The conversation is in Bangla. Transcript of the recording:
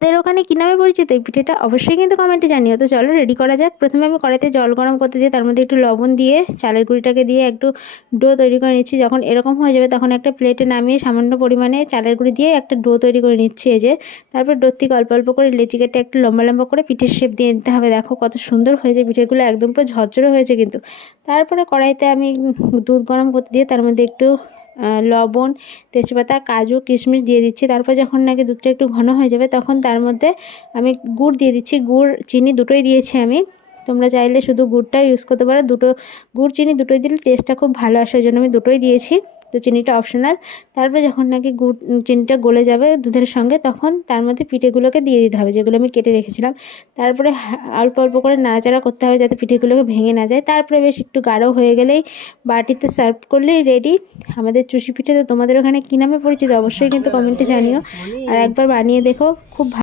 এর ওখানে কী নামে পরিচিত এই পিঠেটা অবশ্যই কিন্তু কমেন্টে জানিও। তো চলো রেডি করা যাক। প্রথমে আমি কড়াইতে জল গরম করতে দিয়ে তার মধ্যে একটু লবণ দিয়ে চালের গুঁড়িটাকে দিয়ে একটু ডো তৈরি করে নিচ্ছি। যখন এরকম হয়ে যাবে তখন একটা প্লেটে নামিয়ে সামান্য পরিমাণে চালের গুঁড়ি দিয়ে একটা ডো তৈরি করে নিচ্ছি। এই যে তারপর ডোর থেকে অল্প অল্প করে লেচি কেটে একটু লম্বা লম্বা করে পিঠের শেপ দিয়ে নিতে হবে। দেখো কত সুন্দর হয়েছে পিঠেগুলো, একদম পুরো ঝরঝরে হয়েছে কিন্তু। তারপরে কড়াইতে আমি দুধ গরম করতে দিয়ে তার মধ্যে একটু লবণ, তেজপাতা, কাজু, কিশমিশ দিয়ে দিচ্ছি। তারপর যখন নাকি দুধটা একটু ঘন হয়ে যাবে তখন তার মধ্যে আমি গুড় দিয়ে দিচ্ছি। গুড় চিনি দুটোই দিয়েছি আমি। তোমরা চাইলে শুধু গুড়টা ইউজ করতে পারো। গুড় চিনি দুটোই দিলে টেস্টটা খুব ভালো আসে, ওই জন্য আমি দুটোই দিয়েছি। তো চিনিটা অপশনাল। তারপরে যখন নাকি চিনিটা গলে যাবে দুধের সঙ্গে তখন তার মধ্যে পিঠেগুলোকে দিয়ে দিতে হবে, যেগুলো আমি কেটে রেখেছিলাম। তারপরে অল্প অল্প করে নাড়াচাড়া করতে হবে যাতে পিঠেগুলোকে ভেঙে না যায়। তারপরে বেশ একটু গাঢ় হয়ে গেলেই বাটিতে সার্ভ করলেই রেডি আমাদের চুষি পিঠে। তো তোমাদের ওখানে কী নামে পরিচিত অবশ্যই কিন্তু কমেন্টে জানিও, আর একবার বানিয়ে দেখো, খুব